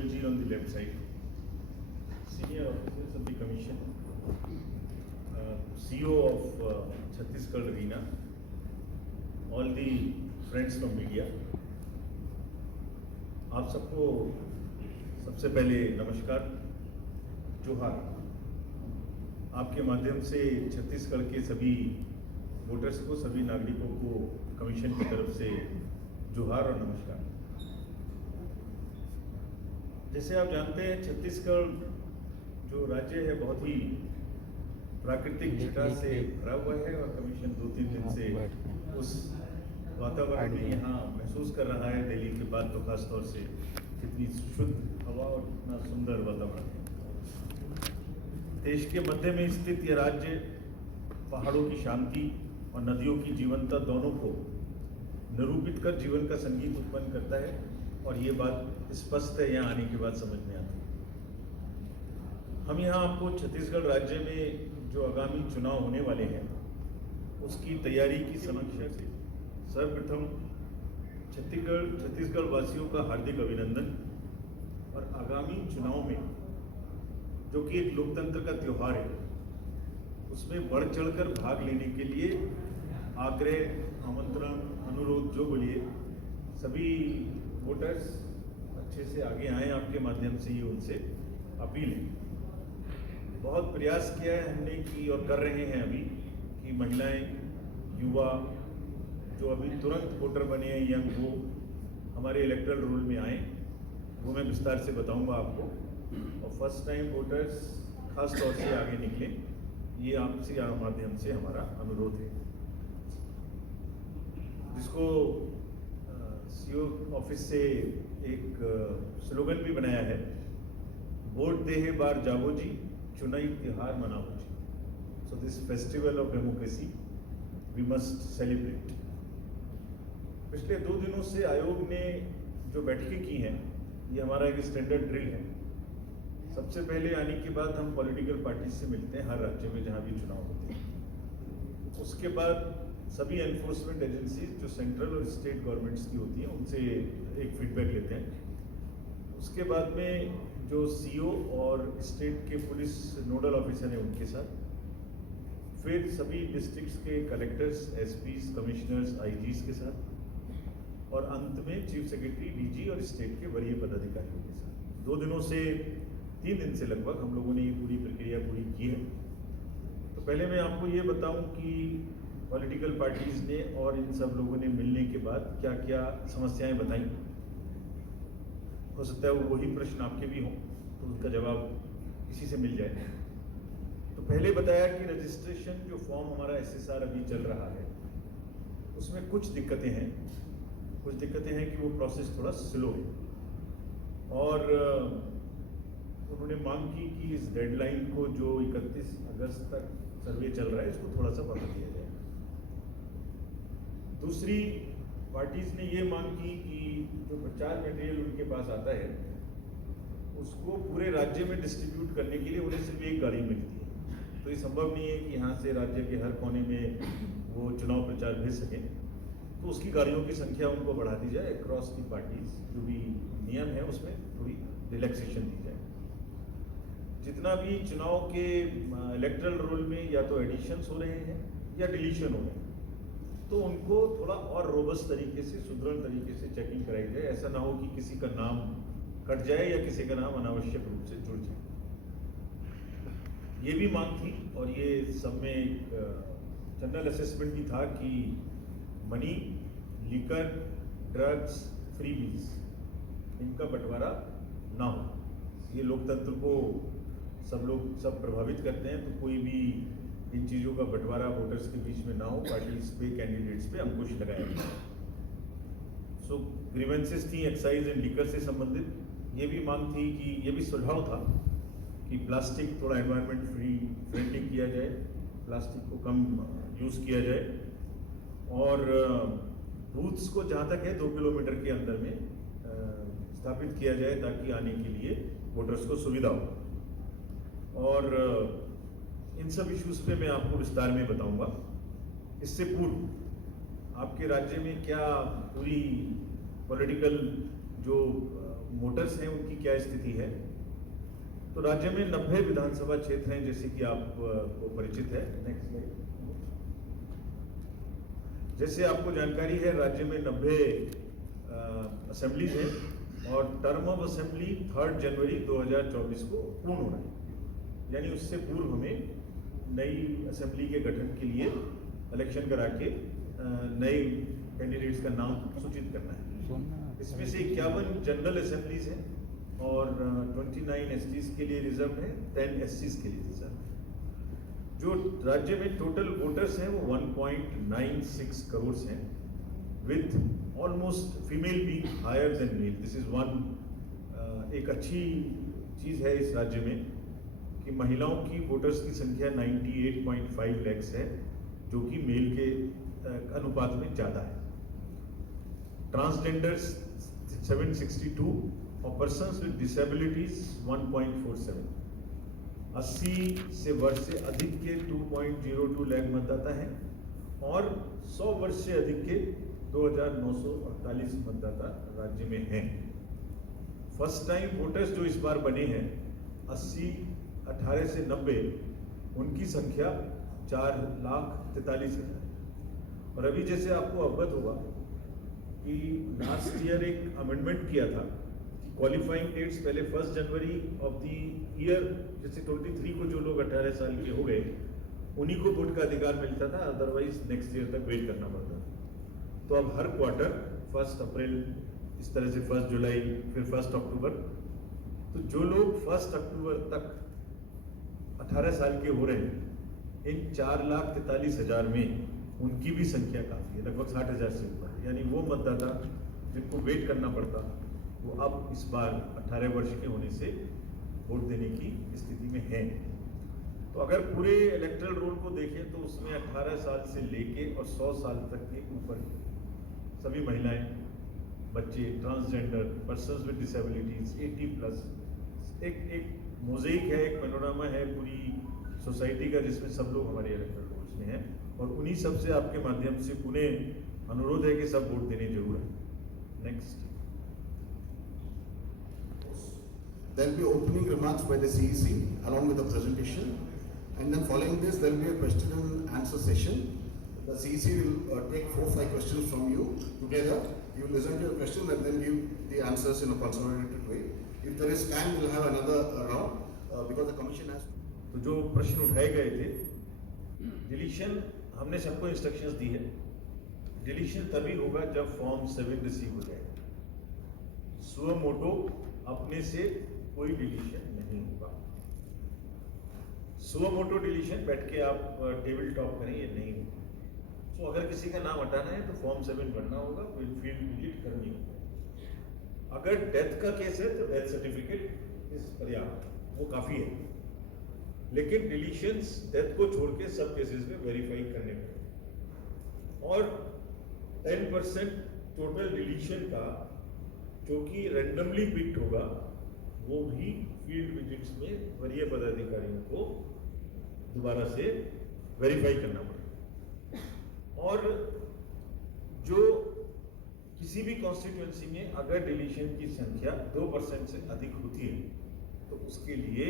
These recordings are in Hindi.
OLG on the left side, senior officers of the commission, CEO of Chhattisgarh Arena, all the friends from media. आप सबको सबसे पहले नमस्कार, जोहार। आपके माध्यम से छत्तीसगढ़ के सभी वोटर्स को, सभी नागरिकों को कमीशन की तरफ से जोहार और नमस्कार। जैसे आप जानते हैं, छत्तीसगढ़ जो राज्य है बहुत ही प्राकृतिक छटा से भरा हुआ है और कमीशन 2-3 दिन से उस वातावरण में यहाँ महसूस कर रहा है, दिल्ली के बाद तो खास तौर से कितनी शुद्ध हवा और कितना सुंदर वातावरण है। देश के मध्य में स्थित यह राज्य पहाड़ों की शांति और नदियों की जीवंतता दोनों को निरूपित कर जीवन का संगीत उत्पन्न करता है, और ये बात स्पष्ट है यहाँ आने के बाद समझ में आती है। हम यहाँ आपको छत्तीसगढ़ राज्य में जो आगामी चुनाव होने वाले हैं उसकी तैयारी की समीक्षा से सर्वप्रथम छत्तीसगढ़ वासियों का हार्दिक अभिनंदन, और आगामी चुनाव में जो कि एक लोकतंत्र का त्यौहार है उसमें बढ़ चढ़कर भाग लेने के लिए आग्रह, आमंत्रण, अनुरोध जो बोलिए, सभी वोटर्स अच्छे से आगे आए। आपके माध्यम से ये उनसे अपील है। बहुत प्रयास किया है हमने कि और कर रहे हैं अभी कि महिलाएं, युवा जो अभी तुरंत वोटर बने हैं, यंग, वो हमारे इलेक्टोरल रोल में आए। वो मैं विस्तार से बताऊंगा आपको। और फर्स्ट टाइम वोटर्स खास तौर से आगे निकले, ये आपसे माध्यम से हमारा अनुरोध है। जिसको सीओ ऑफिस से एक स्लोगन भी बनाया है, वोट देहे बार जावो जी, चुनाई त्योहार मनाओ जी। So this festival of democracy we must celebrate. पिछले 2 दिनों से आयोग ने जो बैठकें की हैं, ये हमारा एक स्टैंडर्ड ड्रिल है। सबसे पहले आने के बाद हम पॉलिटिकल पार्टी से मिलते हैं हर राज्य में जहाँ भी चुनाव होते हैं। उसके बाद सभी एनफोर्समेंट एजेंसीज जो सेंट्रल और स्टेट गवर्नमेंट्स की होती हैं उनसे एक फीडबैक लेते हैं। उसके बाद में जो सीओ और स्टेट के पुलिस नोडल ऑफिसर हैं उनके साथ, फिर सभी डिस्ट्रिक्ट्स के कलेक्टर्स, एसपीज, कमिश्नर्स, आईजीज के साथ, और अंत में चीफ सेक्रेटरी, डीजी और स्टेट के वरीय पदाधिकारियों के साथ। 2 दिनों से 3 दिन से लगभग हम लोगों ने ये पूरी प्रक्रिया पूरी की है। तो पहले मैं आपको ये बताऊं कि पॉलिटिकल पार्टीज ने और इन सब लोगों ने मिलने के बाद क्या क्या समस्याएं बताई। हो सकता है वो वही प्रश्न आपके भी हों, तो उनका जवाब इसी से मिल जाए। तो पहले बताया कि रजिस्ट्रेशन जो फॉर्म हमारा SSR अभी चल रहा है उसमें कुछ दिक्कतें हैं कि वो प्रोसेस थोड़ा स्लो है, और उन्होंने मांग की कि इस डेडलाइन को जो 31 अगस्त तक सर्वे चल रहा है इसको थोड़ा सा बढ़ा दिया जाए। दूसरी पार्टीज ने ये मांग की कि जो प्रचार मटेरियल उनके पास आता है उसको पूरे राज्य में डिस्ट्रीब्यूट करने के लिए उन्हें सिर्फ एक गाड़ी मिलती है। तो ये संभव नहीं है कि यहाँ से राज्य के हर कोने में वो चुनाव प्रचार भेज सकें, तो उसकी गाड़ियों की संख्या उनको बढ़ा दी जाए। अक्रॉस दी पार्टीज जो भी नियम है उसमें थोड़ी रिलैक्सेशन दी जाए। जितना भी चुनाव के इलेक्टरल रोल में या तो एडिशंस हो रहे हैं या डिलीशन हो रहे हैं, तो उनको थोड़ा और रोबस्ट तरीके से, सुदृढ़ तरीके से चेकिंग कराई जाए। ऐसा ना हो कि किसी का नाम कट जाए या किसी का नाम अनावश्यक रूप से जुड़ जाए। ये भी मांग थी, और ये सब में एक जनरल असेसमेंट भी था कि मनी, लिकर, ड्रग्स, फ्रीबीज, इनका बंटवारा ना हो। ये लोकतंत्र को सब प्रभावित करते हैं, तो कोई भी इन चीज़ों का बंटवारा वोटर्स के बीच में ना हो। पार्टीज पे, कैंडिडेट्स पे अंकुश लगाया गया। सो ग्रीवेंसेस थी एक्साइज एंड लिकर से संबंधित। ये भी मांग थी कि ये भी सुझाव था कि प्लास्टिक थोड़ा एनवायरनमेंट फ्रेंडली किया जाए, प्लास्टिक को कम यूज़ किया जाए, और बूथ्स को जहाँ तक है 2 किलोमीटर के अंदर में स्थापित किया जाए ताकि आने के लिए वोटर्स को सुविधा हो। और इन सब इश्यूज पे मैं आपको विस्तार में बताऊंगा। इससे पूर्व आपके राज्य में क्या पूरी पॉलिटिकल जो वोटर्स हैं उनकी क्या स्थिति है। तो राज्य में 90 विधानसभा क्षेत्र हैं, जैसे कि आपको परिचित है। Next slide. जैसे आपको जानकारी है, राज्य में 90 असेंबलीज हैं और टर्म ऑफ असेंबली 3 जनवरी 2024 को पूर्ण हो रहा है। यानी उससे पूर्व हमें नई असेंबली के गठन के लिए इलेक्शन करा के नए कैंडिडेट्स का नाम सूचित करना है। इसमें से 51 जनरल असेंबलीज हैं और 29 एसटीज के लिए रिजर्व है, 10 एससीज के लिए रिजर्व है। जो राज्य में टोटल वोटर्स हैं वो 1.96 करोड़ हैं, with almost female being higher than male. This is one एक अच्छी चीज़ है इस राज्य में कि महिलाओं की वोटर्स की संख्या 98.5 लाख है, जो कि मेल के अनुपात में ज़्यादा है। ट्रांसजेंडर्स 762 और पर्सन्स विद डिसेबिलिटीज 1.47। 80 से वर्ष से अधिक के 2.02 लाख मतदाता हैं और 100 वर्ष से अधिक के 2948 मतदाता राज्य में हैं। फर्स्ट टाइम वोटर्स जो इस बार बने हैं 80, 18 से 90, उनकी संख्या 4,43,000। और अभी जैसे आपको अवगत होगा कि लास्ट ईयर एक अमेंडमेंट किया था कि क्वालिफाइंग डेट्स पहले 1 जनवरी ऑफ द ईयर, जैसे 23 को जो लोग 18 साल के हो गए उन्हीं को वोट का अधिकार मिलता था, अदरवाइज नेक्स्ट ईयर तक वेट करना पड़ता था। तो अब हर क्वार्टर 1 अप्रैल, इस तरह से 1 जुलाई, फिर 1 अक्टूबर, तो जो लोग 1 अक्टूबर तक 18 साल के हो रहे हैं, इन 4,43,000 में उनकी भी संख्या काफ़ी है, लगभग 60,000 से ऊपर है। यानी वो मतदाता जिनको वेट करना पड़ता, वो अब इस बार 18 वर्ष के होने से वोट देने की स्थिति में है। तो अगर पूरे इलेक्टरल रोल को देखें तो उसमें 18 साल से लेके और 100 साल तक के ऊपर सभी महिलाएं, बच्चे, ट्रांसजेंडर, पर्सन्स विद डिसेबिलिटीज, 80+, एक मोज़ेक है, एक पैनोरामा है पूरी सोसाइटी का, जिसमें सब लोग हमारे इलेक्टरल रोल्स में हैं। और उन्हीं सब से आपके माध्यम से पुनः अनुरोध है कि सब वोट देने जरूर है। Next. There will be opening remarks by the CEC along with the presentation, and then following this there will be a question and answer session. The CEC will take 4-5 questions from you together. You will listen to your question and then give the answers in a consolidated way. If there is time, we will have another round because the commission has. तो जो प्रश्न उठाए गए थे, डिलीशन हमने सबको इंस्ट्रक्शंस दी है। डिलीशन तभी होगा जब फॉर्म 7 रिसीव हो जाएगा। सुओ मोटो अपने से कोई डिलीशन नहीं होगा। सुओ मोटो डिलीशन बैठ के आप टेबल टॉप करें, ये नहीं होगा। तो अगर किसी का नाम हटाना है तो फॉर्म 7 भरना होगा, फील्ड विजिट करनी होगी। अगर डेथ का केस है तो डेथ सर्टिफिकेट इज पर्याप्त, वो काफी है। लेकिन डिलीशंस डेथ को छोड़ के सब केसेस में वेरीफाई करने पड़ेंगे। और 10% टोटल डिलीशन का जो कि रैंडमली पिक्ड होगा, वो भी फील्ड विजिट्स में वरीय पदाधिकारियों को दोबारा से वेरीफाई करना पड़ेगा। और जो किसी भी कॉन्स्टिट्यूएंसी में अगर डिलीशन की संख्या 2% से अधिक होती है तो उसके लिए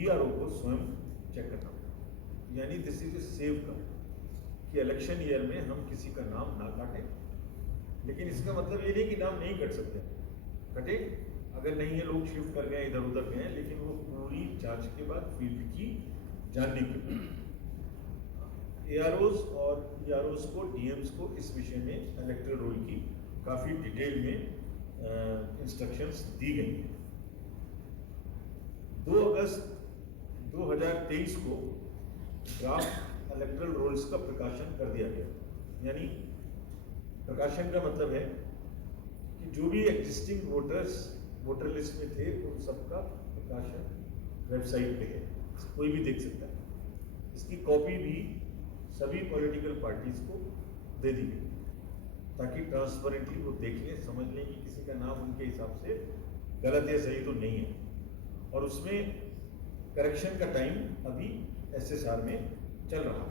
ईआरओ को स्वयं चेक करना पड़ेगा। यानी this is a safe guard कि इलेक्शन ईयर में हम किसी का नाम ना काटें। लेकिन इसका मतलब ये नहीं कि नाम नहीं कट सकते, कटे। अगर नहीं है, लोग शिफ्ट कर गए, इधर उधर गए, लेकिन वो पूरी जांच के बाद फील्ड की जानने के बाद एआरओज और ईआरओज को, डीएम्स को इस विषय में इलेक्टरल रोल की काफ़ी डिटेल में इंस्ट्रक्शंस दी गई हैं। 2 अगस्त 2023 को ड्राफ्ट इलेक्टरल रोल्स का प्रकाशन कर दिया गया। यानी प्रकाशन का मतलब है कि जो भी एग्जिस्टिंग वोटर्स वोटर लिस्ट में थे उन सबका प्रकाशन वेबसाइट पे है, कोई भी देख सकता है। इसकी कॉपी भी सभी पॉलिटिकल पार्टीज को दे दी गई ताकि ट्रांसपेरेंटली वो देख लें, समझ लें कि किसी का नाम उनके हिसाब से गलत या सही तो नहीं है। और उसमें करेक्शन का टाइम अभी एसएसआर में चल रहा है।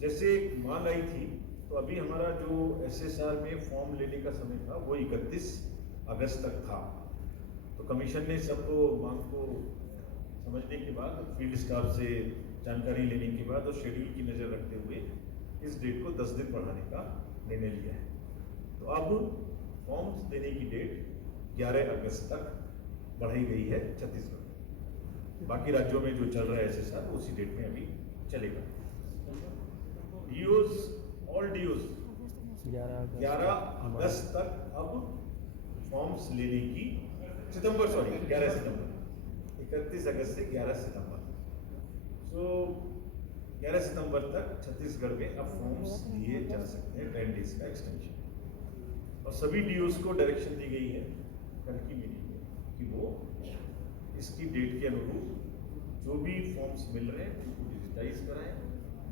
जैसे मांग आई थी तो अभी हमारा जो एसएसआर में फॉर्म लेने का समय था वो 31 अगस्त तक था। तो कमीशन ने सबको मांग को समझने के बाद, फील्ड स्टाफ से जानकारी लेने के बाद और शेड्यूल की नज़र रखते हुए इस डेट को 10 दिन बढ़ाने का निर्णय लिया है। तो अब फॉर्म्स देने की डेट 11 अगस्त तक बढ़ाई गई है छत्तीसगढ़ में। बाकी राज्यों में जो चल रहा है SSR उसी डेट में अभी चलेगा। डीओज, ऑल डीओज 11 अगस्त तक अब फॉर्म्स लेने की, 11 सितंबर, 31 अगस्त से 11 सितंबर, सो 11 सितंबर तक छत्तीसगढ़ में अब फॉर्म्स लिए जा सकते हैं, 10 डेज का एक्सटेंशन। और सभी डीओज को डायरेक्शन दी गई है कल की मीटिंग में कि वो इसकी डेट के अनुरूप जो भी फॉर्म्स मिल रहे हैं उनको डिजिटाइज कराएं,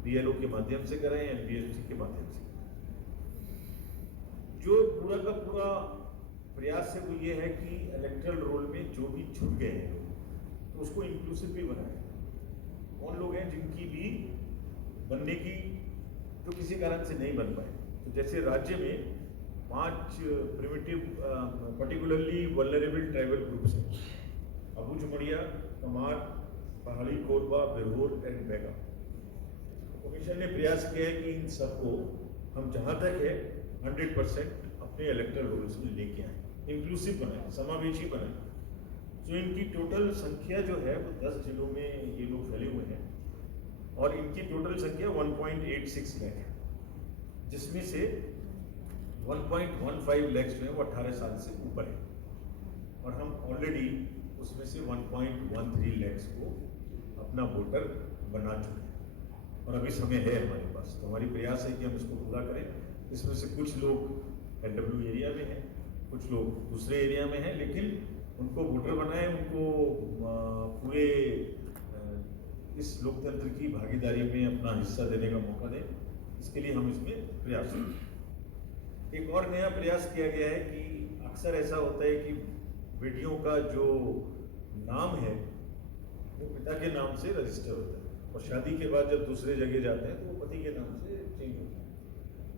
BLO के माध्यम से कराएं, NBFC के माध्यम से। जो पूरा का पूरा प्रयास है वो ये है कि इलेक्टरल रोल में जो भी छूट गए हैं लोग, तो उसको इंक्लूसिव भी बनाएं। कौन लोग हैं जिनकी भी बनने की, जो किसी कारण से नहीं बन पाए, तो जैसे राज्य में 5 primitive particularly vulnerable tribal groups हैं, अबू झुमरिया, कमार, पहाड़ी कोरबा, बिरहोर एंड बैगा। कमीशन ने प्रयास किया है कि इन सबको हम जहाँ तक है 100% अपने इलेक्टरल रोल्स में लेके आए, इंक्लूसिव बनाए, समावेशी बनाए। जो इनकी टोटल संख्या जो है वो 10 जिलों में ये लोग फैले हुए हैं और इनकी टोटल संख्या 1.86 लाख है, जिसमें से 1.15 लाख जो है वो 18 साल से ऊपर है और हम ऑलरेडी उसमें से 1.13 लाख को अपना वोटर बना चुके हैं और अभी समय है हमारे पास। तो हमारी प्रयास है कि हम इसको पूरा करें। इसमें से कुछ लोग LW एरिया में हैं, कुछ लोग दूसरे एरिया में हैं, लेकिन उनको वोटर बनाएं, उनको पूरे इस लोकतंत्र की भागीदारी में अपना हिस्सा देने का मौका दें। इसके लिए हम इसमें प्रयास करें। एक और नया प्रयास किया गया है कि अक्सर ऐसा होता है कि बेटियों का जो नाम है वो पिता के नाम से रजिस्टर होता है और शादी के बाद जब दूसरे जगह जाते हैं तो वो पति के नाम से चेंज होता है।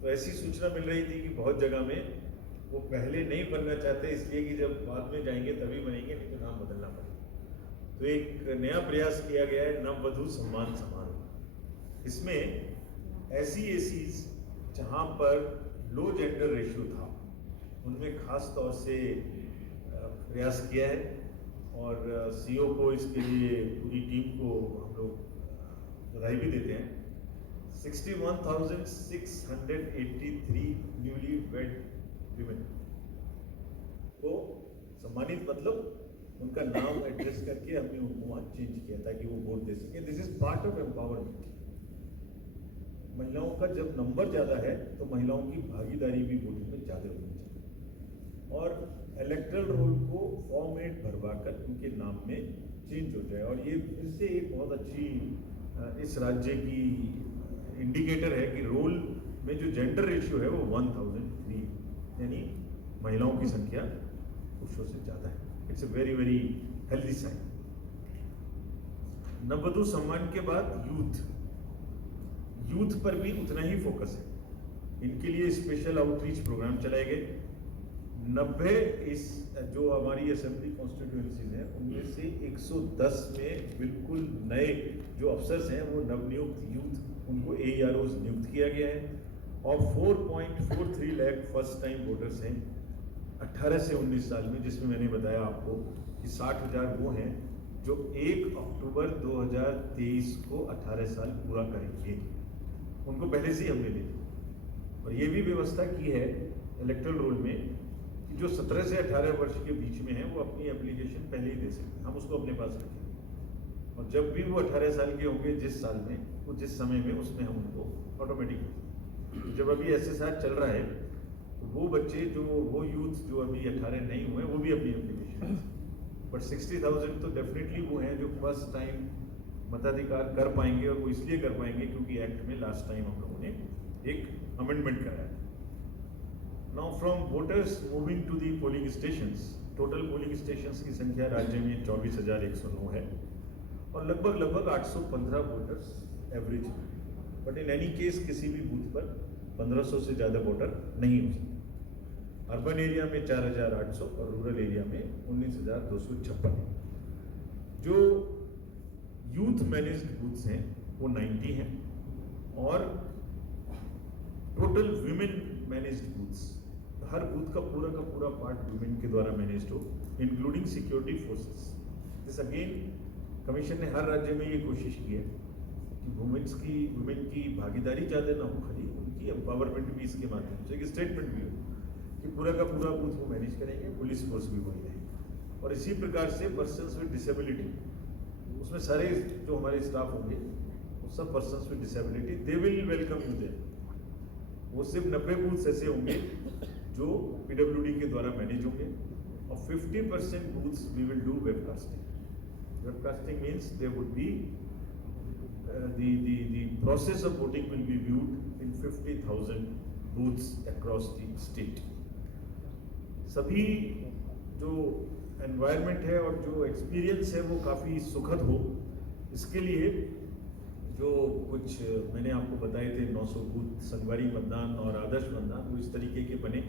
तो ऐसी सूचना मिल रही थी कि बहुत जगह में वो पहले नहीं बनना चाहते, इसलिए कि जब बाद में जाएंगे तभी बनेंगे, नहीं तो नाम बदलना पड़ेगा। तो एक नया प्रयास किया गया है नववधु सम्मान समारोह। इसमें ऐसी जहाँ पर लो जेंडर रेशियो था उनमें खास तौर से प्रयास किया है और CO को इसके लिए पूरी टीम को हम लोग बधाई भी देते हैं। 61,683 न्यूली वेड विमेन को सम्मानित, मतलब उनका नाम एड्रेस करके हमने उनको वहाँ चेंज किया ताकि वो वोट दे सके। This is part of empowerment. महिलाओं का जब नंबर ज़्यादा है तो महिलाओं की भागीदारी भी वोटिंग में ज़्यादा होनी चाहिए और इलेक्टरल रोल को फॉर्मेट भरवाकर उनके नाम में चेंज हो जाए। और ये फिर से एक बहुत अच्छी इस राज्य की इंडिकेटर है कि रोल में जो जेंडर रेशियो है वो 1003, यानी महिलाओं की संख्या पुरुषों से ज़्यादा है। It's a very very healthy sign. नववधु सम्मान के बाद यूथ पर भी उतना ही फोकस है। इनके लिए स्पेशल आउटरीच प्रोग्राम चलाए गए। 90 इस जो हमारी असेंबली कॉन्स्टिट्यूएंसीज हैं उनमें से 110 में बिल्कुल नए जो अफसर्स हैं वो नवनियुक्त यूथ, उनको AEROs नियुक्त किया गया है और 4.43 लाख फर्स्ट टाइम वोटर्स हैं 18 से 19 साल में, जिसमें मैंने बताया आपको कि 60,000 वो हैं जो 1 अक्टूबर 2023 को 18 साल पूरा करेंगे। उनको पहले से ही हमने ले लिया और ये भी व्यवस्था की है इलेक्टरल रोल में कि जो 17 से 18 वर्ष के बीच में है वो अपनी एप्लीकेशन पहले ही दे सकते हैं, हम उसको अपने पास रखेंगे और जब भी वो 18 साल के होंगे जिस साल में, वो जिस समय में, उसमें हम उनको ऑटोमेटिक, जब अभी SSR चल रहा है तो वो बच्चे जो वो यूथ जो अभी 18 नहीं हुए वो भी अपनी एप्लीकेशन, बट 60,000 तो डेफिनेटली वो हैं जो फर्स्ट टाइम मताधिकार कर पाएंगे और वो इसलिए कर पाएंगे क्योंकि एक्ट में लास्ट टाइम हम लोगों ने एक अमेंडमेंट कराया। Now from voters moving to the polling stations, total polling stations की संख्या राज्य में 24,109 है और लगभग 815 voters average, but in any case किसी भी बूथ पर 1500 से ज़्यादा वोटर नहीं हो सकते। अर्बन एरिया में 4,800 और रूरल एरिया में 19,256। जो यूथ मैनेज्ड बूथ्स हैं वो 90 हैं और टोटल विमेन मैनेज्ड बूथ्स, हर बूथ का पूरा पार्ट विमेन के द्वारा मैनेज्ड हो, including security forces. This again commission ने हर राज्य में ये कोशिश की है कि वुमेन की भागीदारी ज़्यादा ना हो, खाली उनकी एम्पावरमेंट भी इसके माध्यम से एक स्टेटमेंट भी हो कि पूरा का पूरा बूथ वो मैनेज करेंगे, पुलिस फोर्स भी वही रहेगी। और इसी प्रकार से पर्सन्स विद डिसेबिलिटी, उसमें सारे जो हमारे स्टाफ होंगे वो सब persons with disability, they will welcome you there. वो सिर्फ 90 बूथ्स ऐसे होंगे जो पीडब्ल्यूडी के द्वारा मैनेज होंगे और 50% booths we will do webcasting. Webcasting means there would be the process of voting will be viewed in 50,000 booths across the state. सभी जो एनवायरनमेंट है और जो एक्सपीरियंस है वो काफ़ी सुखद हो, इसके लिए जो कुछ मैंने आपको बताए थे 900 बूथ संगवारी मतदान और आदर्श मतदान, वो इस तरीके के बने।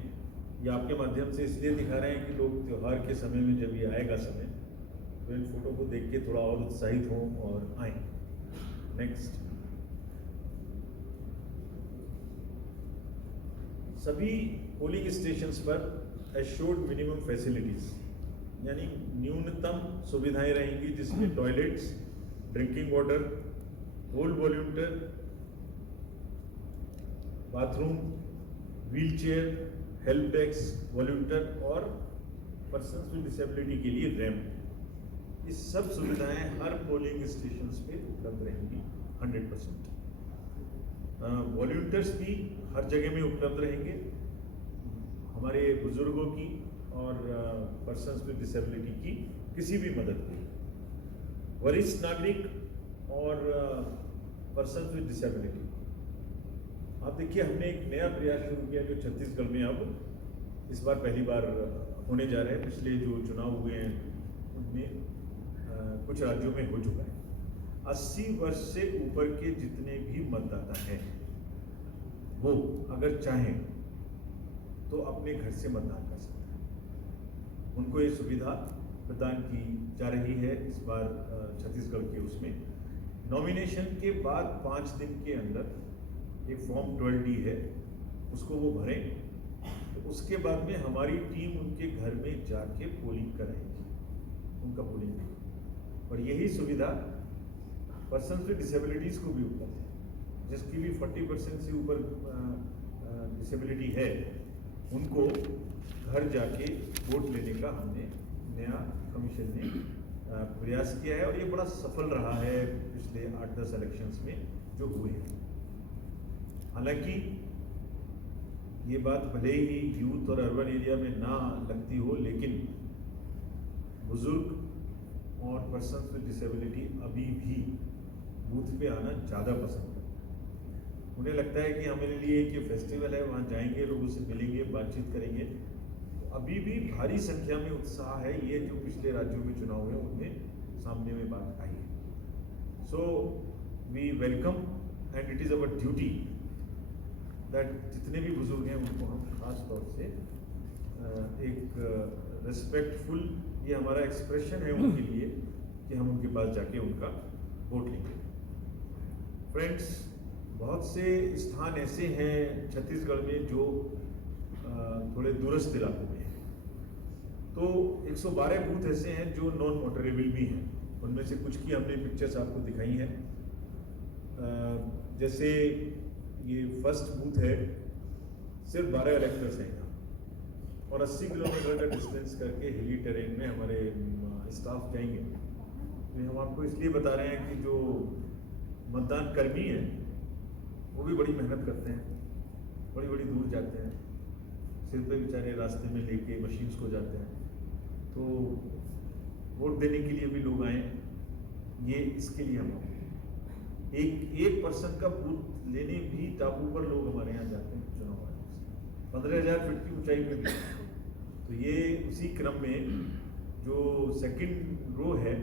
ये आपके माध्यम से इसलिए दिखा रहे हैं कि लोग त्यौहार के समय में जब ये आएगा समय तो इन फोटो को देख के थोड़ा और उत्साहित हों और आएँ। नेक्स्ट, सभी पोलिंग स्टेशंस पर एश्योर्ड मिनिमम फैसिलिटीज यानी न्यूनतम सुविधाएं रहेंगी, जिसमें टॉयलेट्स, ड्रिंकिंग वाटर, पोल वॉल्यूंटर, बाथरूम, व्हीलचेयर, हेल्प डेस्क, वॉल्यूंटर और पर्सन्स विद डिसेबिलिटी के लिए रैंप। ये सब सुविधाएं हर पोलिंग स्टेशंस पे उपलब्ध रहेंगी 100%। वॉल्यूंटर्स भी हर जगह में उपलब्ध रहेंगे हमारे बुजुर्गों की और पर्सन्स विद डिसेबिलिटी की किसी भी मदद के लिए। वरिष्ठ नागरिक और पर्सन्स विद डिसेबिलिटी, आप देखिए हमने एक नया प्रयास शुरू किया जो छत्तीसगढ़ में अब इस बार पहली बार होने जा रहे हैं। पिछले जो चुनाव हुए हैं उनमें कुछ राज्यों में हो चुका है। 80 वर्ष से ऊपर के जितने भी मतदाता हैं वो अगर चाहें तो अपने घर से मतदान कर सकते हैं। उनको ये सुविधा प्रदान की जा रही है इस बार छत्तीसगढ़ के उसमें। नॉमिनेशन के बाद 5 दिन के अंदर एक फॉर्म 12D है, उसको वो भरें, तो उसके बाद में हमारी टीम उनके घर में जाके पोलिंग कराएगी, उनका पोलिंग देगी। और यही सुविधा पर्सन्स विद डिसेबिलिटीज को भी उपलब्ध है, जिसकी भी 40% से ऊपर डिसेबिलिटी है, उनको घर जाके वोट लेने का हमने नया कमीशन ने प्रयास किया है और ये बड़ा सफल रहा है पिछले 8-10 इलेक्शंस में जो हुए हैं। हालांकि ये बात भले ही यूथ और अर्बन एरिया में ना लगती हो, लेकिन बुजुर्ग और पर्सन्स विद डिसेबिलिटी अभी भी बूथ पे आना ज़्यादा पसंद करते हैं। उन्हें लगता है कि हमारे लिए एक ये फेस्टिवल है, वहाँ जाएंगे, लोगों से मिलेंगे, बातचीत करेंगे। तो अभी भी भारी संख्या में उत्साह है, ये जो पिछले राज्यों में चुनाव हुए उनमें सामने में बात आई है। So we welcome and it is our duty that जितने भी बुजुर्ग हैं उनको हम खास तौर से एक रिस्पेक्टफुल, ये हमारा एक्सप्रेशन है उनके लिए कि हम उनके पास जाके उनका वोट लेंगे। फ्रेंड्स, बहुत से स्थान ऐसे हैं छत्तीसगढ़ में जो थोड़े दूरस्थ इलाकों में हैं, तो 112 बूथ ऐसे हैं जो नॉन मोटरेबल भी हैं। उनमें से कुछ की हमने पिक्चर्स आपको दिखाई हैं। जैसे ये फर्स्ट बूथ है, सिर्फ 12 इलेक्टर्स हैं यहाँ और 80 किलोमीटर का डिस्टेंस करके हिली टेरेन में हमारे स्टाफ जाएंगे। तो हम आपको इसलिए बता रहे हैं कि जो मतदान कर्मी हैं वो भी बड़ी मेहनत करते हैं, बड़ी बड़ी दूर जाते हैं, सिर पे बेचारे रास्ते में लेके मशीन्स को जाते हैं। तो वोट देने के लिए भी लोग आए, ये इसके लिए हम एक पर्सन का बूथ लेने भी टापू पर लोग हमारे यहाँ जाते हैं चुनाव आने से, 15,000 फीट की ऊंचाई पे भी। तो ये उसी क्रम में जो सेकंड रो है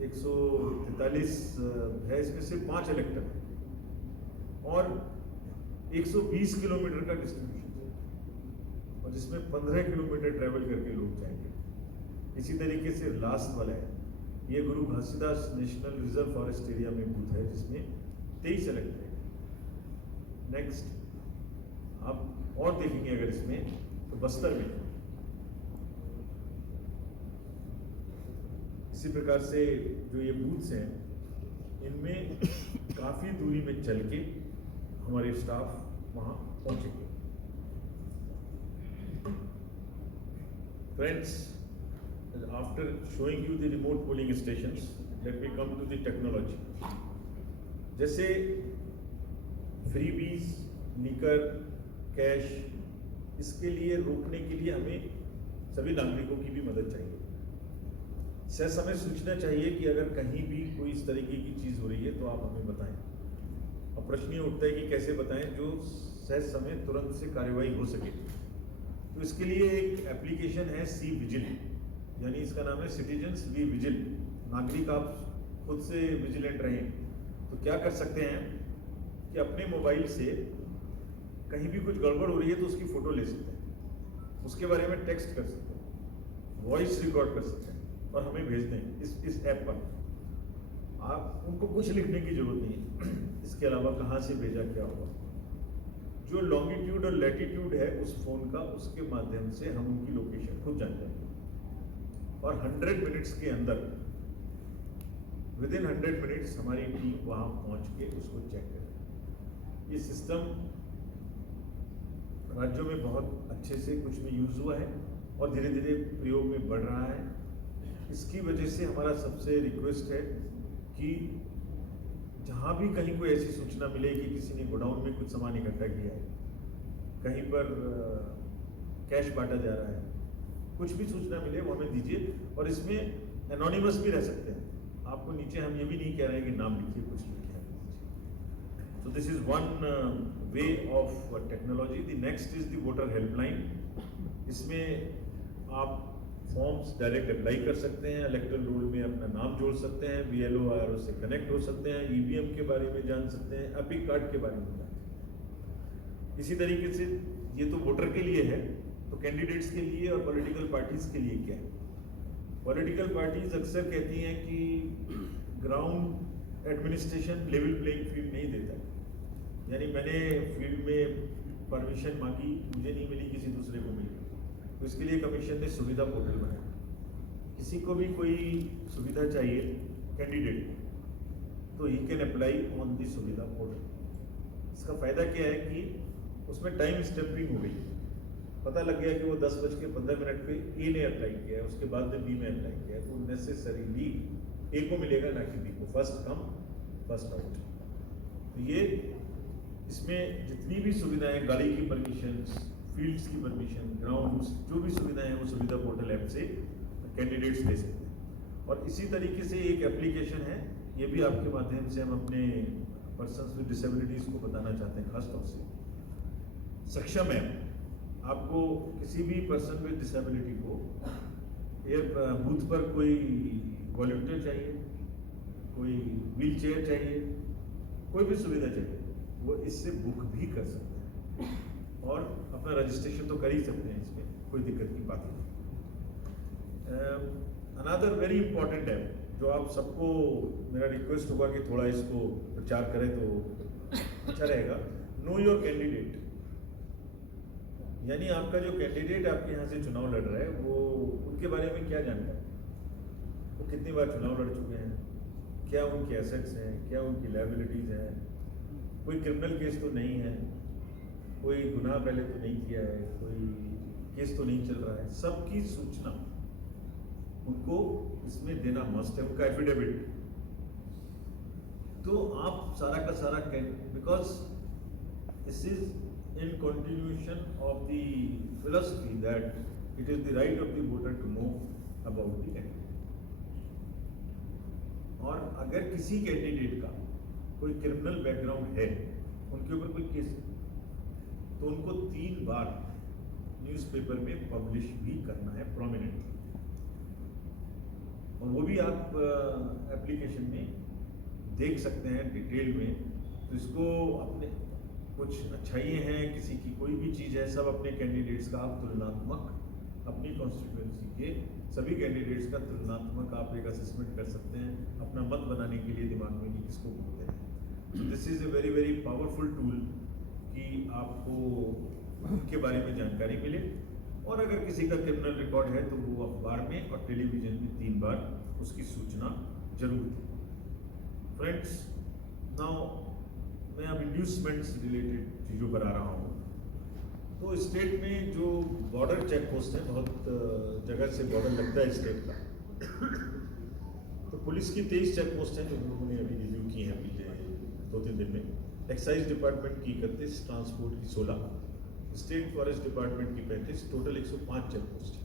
143 है, इसमें से 5 इलेक्टर हैं और 120 किलोमीटर का डिस्ट्रीब्यूशन है। और और जिसमें 15 किलोमीटर ट्रैवल करके लोग जाएंगे। इसी तरीके से लास्ट वाला है, ये गुरु Ghasidas national reserve forest area में बूथ है जिसमें 23 सेलेक्ट है। नेक्स्ट आप और देखेंगे अगर इसमें तो बस्तर में इसी प्रकार से जो ये बूथ्स हैं इनमें काफ़ी दूरी में चल के हमारे स्टाफ वहाँ पहुँचेंगे। Friends, after showing you the remote polling stations, let me come to the technology. जैसे फ्रीबीज, निकर, कैश, इसके लिए रोकने के लिए हमें सभी नागरिकों की भी मदद चाहिए। सह समय सूचना चाहिए कि अगर कहीं भी कोई इस तरीके की चीज़ हो रही है तो आप हमें बताएं। अब प्रश्न ये उठता है कि कैसे बताएं जो सह समय तुरंत से कार्यवाही हो सके। तो इसके लिए एक एप्लीकेशन है सी विजिल, यानी इसका नाम है सिटीजन्स वी विजिल। नागरिक आप खुद से विजिलेंट रहें तो क्या कर सकते हैं कि अपने मोबाइल से कहीं भी कुछ गड़बड़ हो रही है तो उसकी फ़ोटो ले सकते हैं, उसके बारे में टेक्स्ट कर सकते हैं, वॉइस रिकॉर्ड कर सकते हैं और हमें भेज दें इस ऐप पर। आप उनको कुछ लिखने की जरूरत नहीं है। इसके अलावा कहाँ से भेजा, क्या होगा, जो लॉन्गिट्यूड और लैटिट्यूड है उस फ़ोन का, उसके माध्यम से हम उनकी लोकेशन खुद जान जाएंगे और 100 मिनट्स के अंदर, विदिन 100 मिनट्स हमारी टीम वहाँ पहुँच के उसको चेक करेगी। ये सिस्टम राज्यों में बहुत अच्छे से कुछ में यूज़ हुआ है और धीरे धीरे प्रयोग में बढ़ रहा है। इसकी वजह से हमारा सबसे रिक्वेस्ट है कि जहाँ भी कहीं कोई ऐसी सूचना मिले कि किसी ने गोडाउन में कुछ सामान इकट्ठा किया है, कहीं पर कैश बांटा जा रहा है, कुछ भी सूचना मिले वो हमें दीजिए। और इसमें एनोनिमस भी रह सकते हैं, आपको नीचे हम ये भी नहीं कह रहे हैं कि नाम लिखिए, कुछ लिखिए। So this is one way of technology. The next is the voter helpline. इसमें आप फॉर्म्स डायरेक्ट अप्लाई कर सकते हैं, इलेक्टोरल रोल में अपना नाम जोड़ सकते हैं, BLO आरओ से कनेक्ट हो सकते हैं, EVM के बारे में जान सकते हैं, एपिक कार्ड के बारे में जान सकते हैं। इसी तरीके से ये तो वोटर के लिए है, तो कैंडिडेट्स के लिए और पॉलिटिकल पार्टीज के लिए क्या है। पॉलिटिकल पार्टीज अक्सर कहती हैं कि ground administration level playing field नहीं देता, यानी मैंने फील्ड में परमिशन मांगी, मुझे नहीं मिली, किसी दूसरे को मिली। तो इसके लिए कमीशन ने सुविधा पोर्टल बनाया। किसी को भी कोई सुविधा चाहिए कैंडिडेट, तो he can apply on the सुविधा पोर्टल। इसका फायदा क्या है कि उसमें टाइम स्टैम्पिंग हो गई, पता लग गया कि वो 10:15 पे ए ने अप्लाई किया है, उसके बाद में बी में अप्लाई किया है, तो नेसेसरीली ए को मिलेगा ना कि बी को, फर्स्ट कम फर्स्ट आउट। तो ये इसमें जितनी भी सुविधाएं, गाड़ी की परमिशन, फील्ड्स की परमिशन, ग्राउंड्स, जो भी सुविधाएं हैं वो सुविधा पोर्टल ऐप से कैंडिडेट्स ले सकते हैं। और इसी तरीके से एक एप्लीकेशन है, ये भी आपके माध्यम से हम अपने पर्सन्स विद डिसेबिलिटीज़ को बताना चाहते हैं, खासतौर से सक्षम है। आपको किसी भी पर्सन विद डिसेबिलिटी को बूथ पर कोई वॉलंटियर चाहिए, कोई व्हील चेयर चाहिए, कोई भी सुविधा चाहिए, वो इससे बुक भी कर सकते हैं और अपना रजिस्ट्रेशन तो कर ही सकते हैं, इसमें कोई दिक्कत की बात नहीं। अनदर वेरी इंपॉर्टेंट है जो आप सबको मेरा रिक्वेस्ट होगा कि थोड़ा इसको प्रचार करें तो अच्छा रहेगा, नो योर कैंडिडेट। यानी आपका जो कैंडिडेट आपके यहाँ से चुनाव लड़ रहा है वो, उनके बारे में क्या जानना है, वो कितनी बार चुनाव लड़ चुके हैं, क्या उनके एसेट्स हैं, क्या उनकी लायबिलिटीज़ हैं, कोई क्रिमिनल केस तो नहीं है, कोई गुनाह पहले तो नहीं किया है, कोई केस तो नहीं चल रहा है, सबकी सूचना उनको इसमें देना मस्ट है, उनका एफिडेविट। तो आप सारा का सारा because this is in continuation of the philosophy that it is the right of the voter to know about the candidate. और अगर किसी कैंडिडेट का कोई क्रिमिनल बैकग्राउंड है, उनके ऊपर कोई केस, तो उनको 3 बार न्यूज़पेपर में पब्लिश भी करना है प्रोमिनेंटली, और वो भी आप एप्लीकेशन में देख सकते हैं डिटेल में। तो इसको अपने कुछ अच्छाइयाँ हैं, किसी की कोई भी चीज़ है, सब अपने कैंडिडेट्स का आप तुलनात्मक अपनी कॉन्स्टिट्यूंसी के सभी कैंडिडेट्स का तुलनात्मक आप एक असेसमेंट कर सकते हैं अपना मत बनाने के लिए दिमाग में कि किसको बोलते हैं। तो this is a very very powerful tool कि आपको उनके बारे में जानकारी मिले, और अगर किसी का क्रिमिनल रिकॉर्ड है तो वो अखबार में और टेलीविज़न में 3 बार उसकी सूचना जरूर दें। फ्रेंड्स, नाउ मैं अब इंड्यूसमेंट्स रिलेटेड चीज़ों पर आ रहा हूँ। तो स्टेट में जो बॉर्डर चेक पोस्ट है, बहुत जगह से बॉर्डर लगता है स्टेट का, तो पुलिस की 23 चेक पोस्ट हैं जो हम लोगों ने अभी रिव्यू की हैं पिछले 2-3 दिन में। एक्साइज डिपार्टमेंट की 31, ट्रांसपोर्ट की 16, स्टेट फॉरेस्ट डिपार्टमेंट की 35, टोटल 105 चेक पोस्ट है।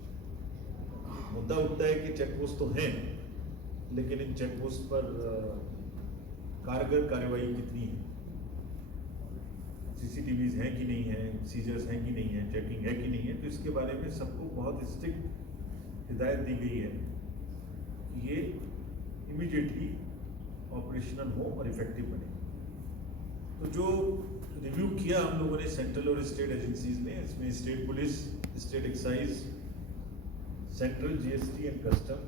मुद्दा उठता है कि चेक पोस्ट तो हैं, लेकिन इन चेक पोस्ट पर कारगर कार्रवाई कितनी है, CCTVs हैं कि नहीं है, सीजर्स हैं कि नहीं है, चेकिंग है कि नहीं है। तो इसके बारे में सबको बहुत स्ट्रिक्ट हिदायत दी गई है कि ये इमीडिएटली ऑपरेशनल हो और इफेक्टिव बने। तो जो रिव्यू किया हम लोगों ने सेंट्रल और स्टेट एजेंसीज ने, इसमें state police, state excise, central GST and custom,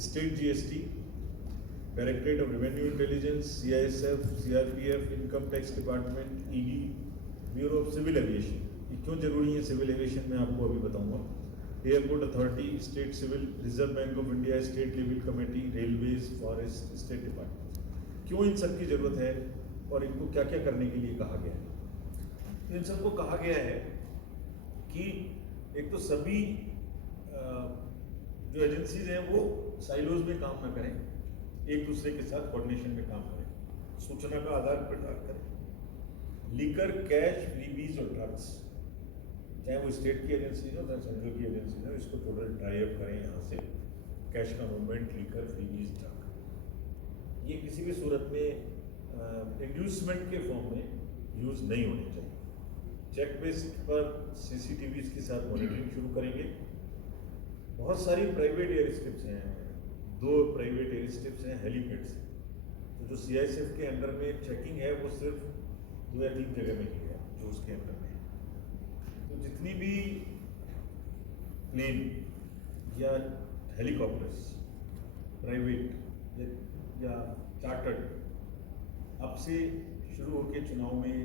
state GST, directorate of revenue intelligence, CISF, CRPF, income tax department, ED, bureau of civil aviation. ये क्यों जरूरी है सिविल एविएशन, मैं आपको अभी बताऊंगा। Airport authority, state civil, reserve bank of India, state level committee, railways, forest, state department. क्यों इन सब की जरूरत है और इनको क्या क्या करने के लिए कहा गया है? तो इन सबको कहा गया है कि एक तो सभी जो एजेंसीज हैं वो साइलोज में काम ना करें, एक दूसरे के साथ कोऑर्डिनेशन में काम करें, सूचना का आदान प्रदान करें। लीकर, कैश, फ्रीबीज और ड्रग्स, चाहे वो स्टेट की एजेंसी हो चाहे सेंट्रल की एजेंसी हो, इसको टोटल टाई अप करें यहाँ से। कैश का मूवमेंट, लीकर, फ्रीबीज, ड्रग, ये किसी भी सूरत में इंड्यूसमेंट के फॉर्म में यूज नहीं होने चाहिए। चेक बेस पर CCTVs के साथ मॉनिटरिंग शुरू करेंगे। बहुत सारी प्राइवेट एयर स्ट्रिप्स हैं, 2 प्राइवेट एयर स्ट्रिप्स हैं, हेलीपैड्स। तो जो CISF के अंडर में चेकिंग है वो सिर्फ 2 या 3 जगह में की है जो उसके अंडर में है। तो जितनी भी प्लेन या हेलीकॉप्टर्स प्राइवेट या चार्टर्ड अब से शुरू होकर चुनाव में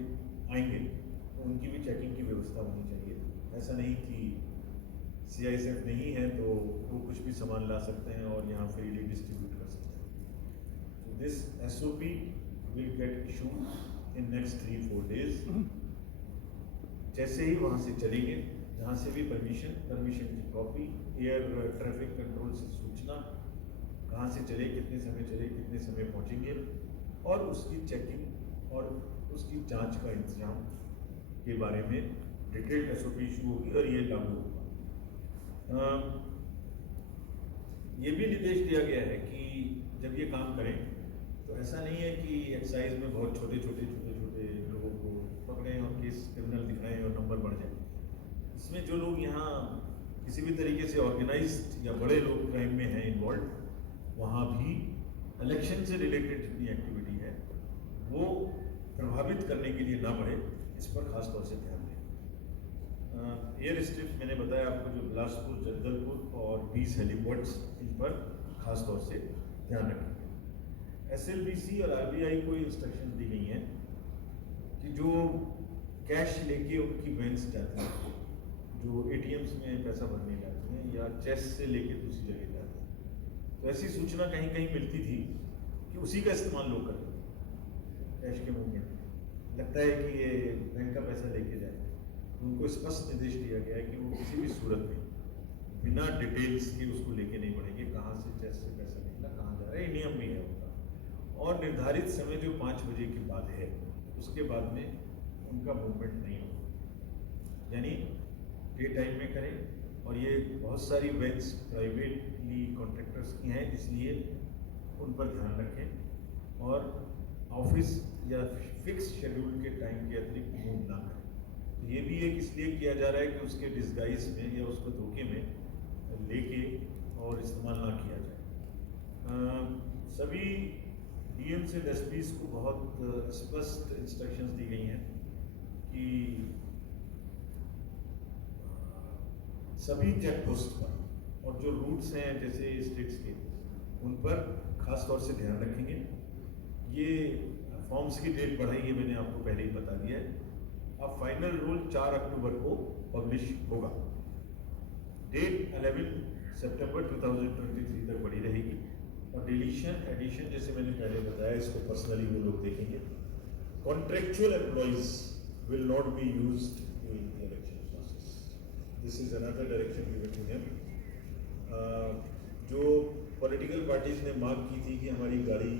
आएंगे तो उनकी भी चेकिंग की व्यवस्था होनी चाहिए। ऐसा नहीं कि CISF नहीं है तो वो कुछ भी सामान ला सकते हैं और यहाँ फ्रीली डिस्ट्रीब्यूट कर सकते हैं। तो this SOP will get issued in next 3-4 days. जैसे ही वहाँ से चलेंगे, जहाँ से भी परमिशन की कॉपी, एयर ट्रैफिक कंट्रोल से सूचना, कहाँ से चले, कितने समय पहुँचेंगे, और उसकी चेकिंग और उसकी जांच का इंतजाम के बारे में डिटेल्ड SOP इशू होगी और ये लागू होगा। ये भी निर्देश दिया गया है कि जब ये काम करें तो ऐसा नहीं है कि एक्साइज में बहुत छोटे छोटे लोगों को पकड़ें और केस क्रिमिनल दिखाएं और नंबर बढ़ जाए। इसमें जो लोग यहाँ किसी भी तरीके से ऑर्गेनाइज्ड या बड़े लोग क्राइम में हैं इन्वॉल्व, वहाँ भी इलेक्शन से रिलेटेड जितनी एक्टिविटी है वो प्रभावित करने के लिए ना बढ़े, इस पर खास तौर से ध्यान दें। एयर स्ट्रिप्स मैंने बताया आपको, जो बिलासपुर, जगदलपुर और 20 हेलीपोर्ट्स, इन पर खास तौर से ध्यान रखेंगे। SLBC और RBI को इंस्ट्रक्शन दी गई हैं कि जो कैश लेके उनकी वैन्स जाती हैं, जो ATMs में पैसा भरने जाती हैं या चेस से लेके दूसरी जगह जाती हैं, तो ऐसी सूचना कहीं कहीं मिलती थी कि उसी का इस्तेमाल लोग करते हैं कैश के मूवमेंट। लगता है कि ये बैंक का पैसा लेके जाए, उनको स्पष्ट निर्देश दिया गया है कि वो किसी भी सूरत में बिना डिटेल्स के उसको लेके नहीं बढ़ेंगे, कहाँ से चेस से पैसा निकला, कहाँ जा रहा है, ये नियम भी है उनका। और निर्धारित समय जो 5 बजे के बाद है, उसके बाद में उनका मूवमेंट नहीं होगा, यानी डे टाइम में करें। और ये बहुत सारी वैन्स प्राइवेटली कॉन्ट्रैक्टर्स की हैं, इसलिए उन पर ध्यान रखें और ऑफिस या फिक्स शेड्यूल के टाइम के अतिरिक्त मूव ना करें। तो ये भी एक इसलिए किया जा रहा है कि उसके डिस्गाइज में या उसको धोखे में लेके और इस्तेमाल ना किया जाए। सभी DMs एंड SPs को बहुत स्पष्ट इंस्ट्रक्शंस दी गई हैं कि सभी चेक पोस्ट पर और जो रूट्स हैं जैसे स्टेट्स के उन पर खास तौर से ध्यान रखेंगे। ये फॉर्म्स की डेट बढ़ाई है, मैंने आपको पहले ही बता दिया है। अब फाइनल रूल 4 अक्टूबर को पब्लिश होगा। डेट 11 सितंबर 2023 तक बढ़ी रहेगी और डिलीशन एडिशन जैसे मैंने पहले बताया इसको पर्सनली वो लोग देखेंगे। Contractual employees will not be used during the election process. This is another direction given to him. जो पॉलिटिकल पार्टीज ने मांग की थी कि हमारी गाड़ी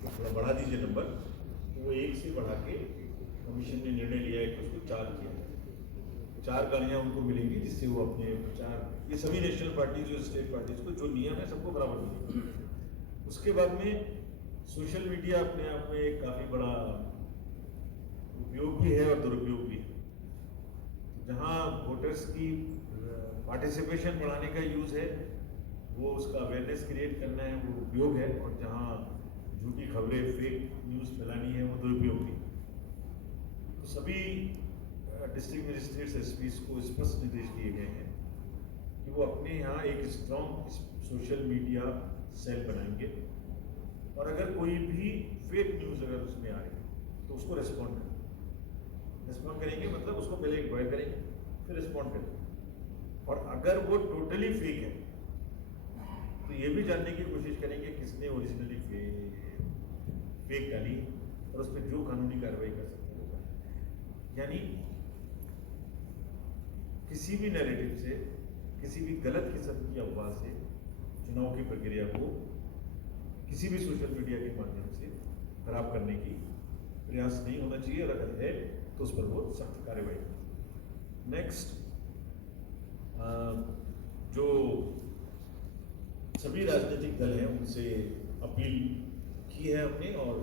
को थोड़ा बढ़ा दीजिए नंबर, तो वो 1 से बढ़ा के कमीशन ने निर्णय लिया है कि उसको 4 किया जाए। 4 गाड़ियाँ उनको मिलेंगी जिससे वो अपने प्रचार, ये सभी नेशनल पार्टी जो स्टेट पार्टीज को जो नियम है सबको बराबर मिलेगी। उसके बाद में सोशल मीडिया अपने आप में एक काफ़ी बड़ा उपयोग भी है और दुरुपयोग भी है। जहाँ वोटर्स की पार्टिसिपेशन बढ़ाने का यूज़ है, वो उसका अवेयरनेस क्रिएट करना है, वो उपयोग है। और जहाँ झूठी खबरें, फेक न्यूज़ फैलानी है, वो दुरुपयोग भी। तो सभी डिस्ट्रिक्ट मजिस्ट्रेट्स एसपीज को स्पष्ट निर्देश दिए गए हैं कि वो अपने यहाँ एक स्ट्रॉन्ग सोशल मीडिया सेल बनाएंगे और अगर कोई भी फेक न्यूज़ अगर उसमें आए तो उसको रिस्पॉन्ड करेंगे, मतलब उसको पहले इंक्वायर करेंगे फिर रिस्पॉन्ड करेंगे। और अगर वो टोटली फेक है तो ये भी जानने की कोशिश करेंगे किसने ओरिजिनली फेक डाली और उस पर जो कानूनी कार्रवाई कर सकते हैं वो करें। यानी किसी भी नैरेटिव से, किसी भी गलत किस्म की अफवाह से चुनाव की प्रक्रिया को किसी भी सोशल मीडिया के माध्यम से खराब करने की प्रयास नहीं होना चाहिए, और अगर है तो उस पर वो सख्त कार्रवाई। नेक्स्ट, जो सभी राजनीतिक दल हैं उनसे अपील की है हमने और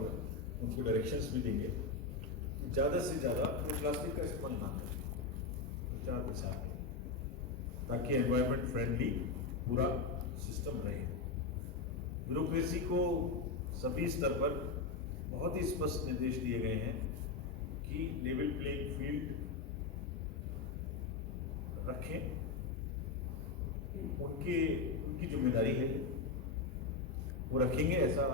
उनको डायरेक्शंस भी देंगे कि ज़्यादा से ज़्यादा वो प्लास्टिक का इस्तेमाल ना करें, प्रचार प्रसार में, ताकि एनवायरनमेंट फ्रेंडली पूरा सिस्टम रहे। ब्यूरोक्रेसी को सभी स्तर पर बहुत ही स्पष्ट निर्देश दिए गए हैं कि लेवल प्लेइंग फील्ड रखें, उनकी जिम्मेदारी है, वो रखेंगे ऐसा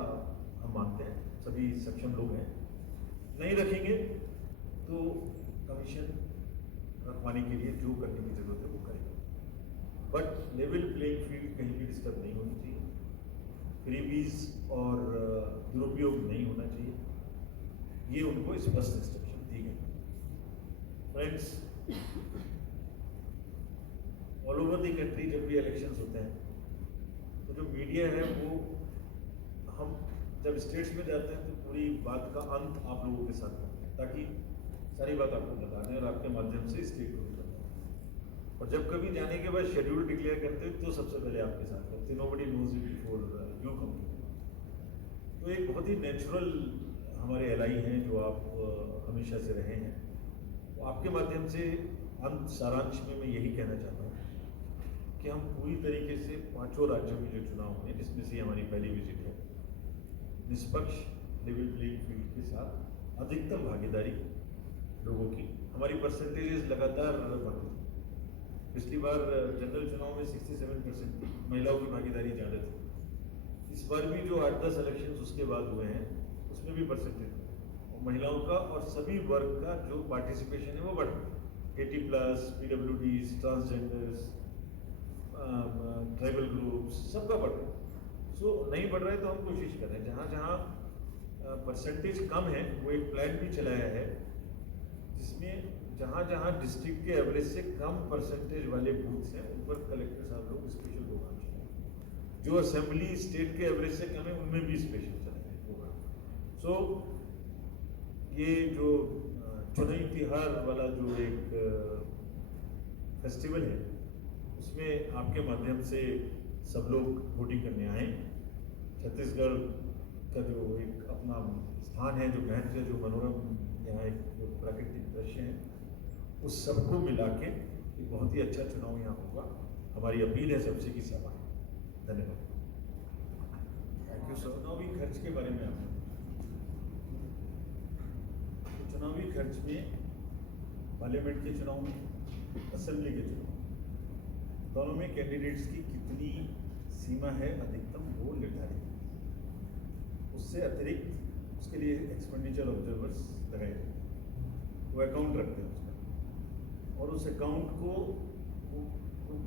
हम मानते हैं, सभी सक्षम लोग हैं। नहीं रखेंगे तो कमीशन रखवाने के लिए जो करने की जरूरत है वो करेगा, बट लेवल प्लेइंग फील्ड कहीं भी डिस्टर्ब नहीं होनी चाहिए, फ्रीबीज और दुरुपयोग नहीं होना चाहिए, ये उनको स्पष्ट इंस्ट्रक्शन दी गई। Friends, all over the country जब भी इलेक्शंस होते हैं तो जो मीडिया है वो, हम जब स्टेट्स में जाते हैं तो पूरी बात का अंत आप लोगों के साथ करते हैं ताकि सारी बात आपको बता दें और आपके माध्यम से स्टेट को भी बताएं। और जब कभी जाने के बाद शेड्यूल डिक्लेयर करते हैं तो सबसे पहले आपके साथ करते हैं, nobody knows it before you come. तो एक बहुत ही नेचुरल हमारे एलआई हैं जो आप हमेशा से रहे हैं, तो आपके माध्यम से अंत सारांश में मैं यही कहना चाहता हूँ कि हम पूरी तरीके से 5 राज्यों में जो चुनाव हुए, जिसमें से हमारी पहली विजिट है, निष्पक्ष लेवल प्लेइंग फील्ड के साथ अधिकतम भागीदारी लोगों की, हमारी परसेंटेजेस लगातार बढ़ रही। पिछली बार जनरल चुनाव में 67% थी, महिलाओं की भागीदारी ज़्यादा थी। इस बार भी जो 8-10 इलेक्शन उसके बाद हुए हैं उसमें भी परसेंटेज और महिलाओं का और सभी वर्ग का जो पार्टिसिपेशन है वो बढ़ रहा है। 80+, PWDs, ट्रांसजेंडर्स, ट्राइबल ग्रुप्स, सबका बढ़ रहा है। सो नहीं बढ़ रहा है तो हम कोशिश कर रहे हैं, जहाँ जहाँ परसेंटेज कम है वो एक प्लान भी चलाया है जिसमें जहाँ जहाँ डिस्ट्रिक्ट के एवरेज से कम परसेंटेज वाले बूथ्स हैं उन पर कलेक्टर साहब लोग स्पेशल प्रोग्राम चलाएंगे। जो असेंबली स्टेट के एवरेज से कम है उनमें भी स्पेशल चलाएंगे प्रोग्राम। सो ये जो चुनावी त्योहार वाला जो एक फेस्टिवल है उसमें आपके माध्यम से सब लोग वोटिंग करने आए। छत्तीसगढ़ का जो एक अपना स्थान है, जो गहन से जो मनोरम यहाँ एक जो प्राकृतिक दृश्य है, उस सबको मिला के एक बहुत ही अच्छा चुनाव यहाँ होगा। हमारी अपील है सबसे की सेवा है। धन्यवाद। Thank you sir. चुनावी खर्च के बारे में आपने, तो चुनावी खर्च में पार्लियामेंट के चुनाव में, असेंबली के चुनाव में, दोनों में कैंडिडेट्स की कितनी सीमा है अधिकतम वो निर्धारित है। उससे अतिरिक्त उसके लिए एक्सपेंडिचर ऑब्जर्वर्स लगाए जाते हैं, वो अकाउंट रखते हैं उसका, और उस अकाउंट को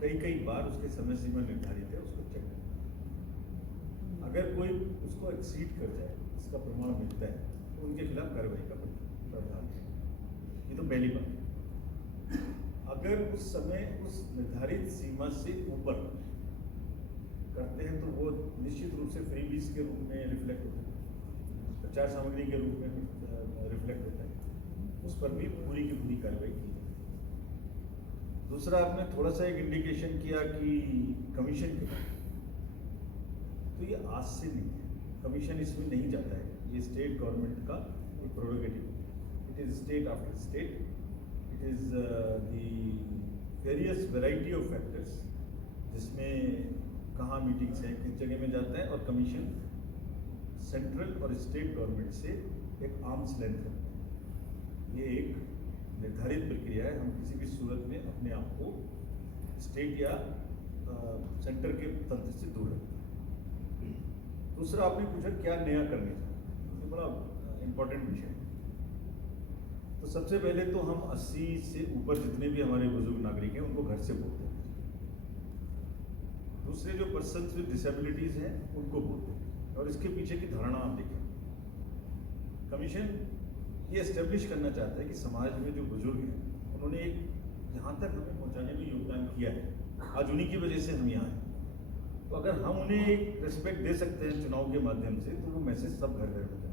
कई बार उसके समय सीमा निर्धारित है, उसको चेक करना। अगर कोई उसको एक्सीड कर जाए, इसका प्रमाण मिलता है, तो उनके खिलाफ कार्रवाई का प्रावधान है। ये तो पहली बात। अगर उस समय उस निर्धारित सीमा से ऊपर करते हैं तो वो निश्चित रूप से फ्रीबीज के रूप में रिफ्लेक्ट होता है, प्रचार सामग्री के रूप में रिफ्लेक्ट होता है, उस पर भी पूरी की पूरी कार्रवाई की जाती है। दूसरा, आपने थोड़ा सा एक इंडिकेशन किया कि कमीशन के बारे में, तो ये आज से नहीं है, कमीशन इसमें नहीं जाता है, ये स्टेट गवर्नमेंट का एक प्रोरोगेटिव है। It is state after state, it is the various variety of factors, जिसमें कहाँ मीटिंग्स हैं, किस जगह में जाता है, और कमीशन सेंट्रल और स्टेट गवर्नमेंट से एक आर्म्स लेंथ रखता है। ये एक निर्धारित प्रक्रिया है, हम किसी भी सूरत में अपने आप को स्टेट या सेंटर के तंत्र से दूर रखते हैं। दूसरा, आपने पूछा क्या नया करने चाहिए, ये बड़ा इम्पोर्टेंट विषय है। तो सबसे पहले तो हम 80 से ऊपर जितने भी हमारे बुजुर्ग नागरिक हैं उनको घर से बोलते हैं। दूसरे, जो पर्सन विद डिसेबिलिटीज हैं उनको बोलते हैं, और इसके पीछे की धारणा आप देखें। कमीशन ये एस्टेब्लिश करना चाहता है कि समाज में जो बुजुर्ग हैं उन्होंने एक जहाँ तक हमें पहुँचाने में योगदान किया है, आज उन्हीं की वजह से हम यहाँ हैं। तो अगर हम उन्हें एक रिस्पेक्ट दे सकते हैं चुनाव के माध्यम से, तो वो मैसेज सब घर घर में जाए।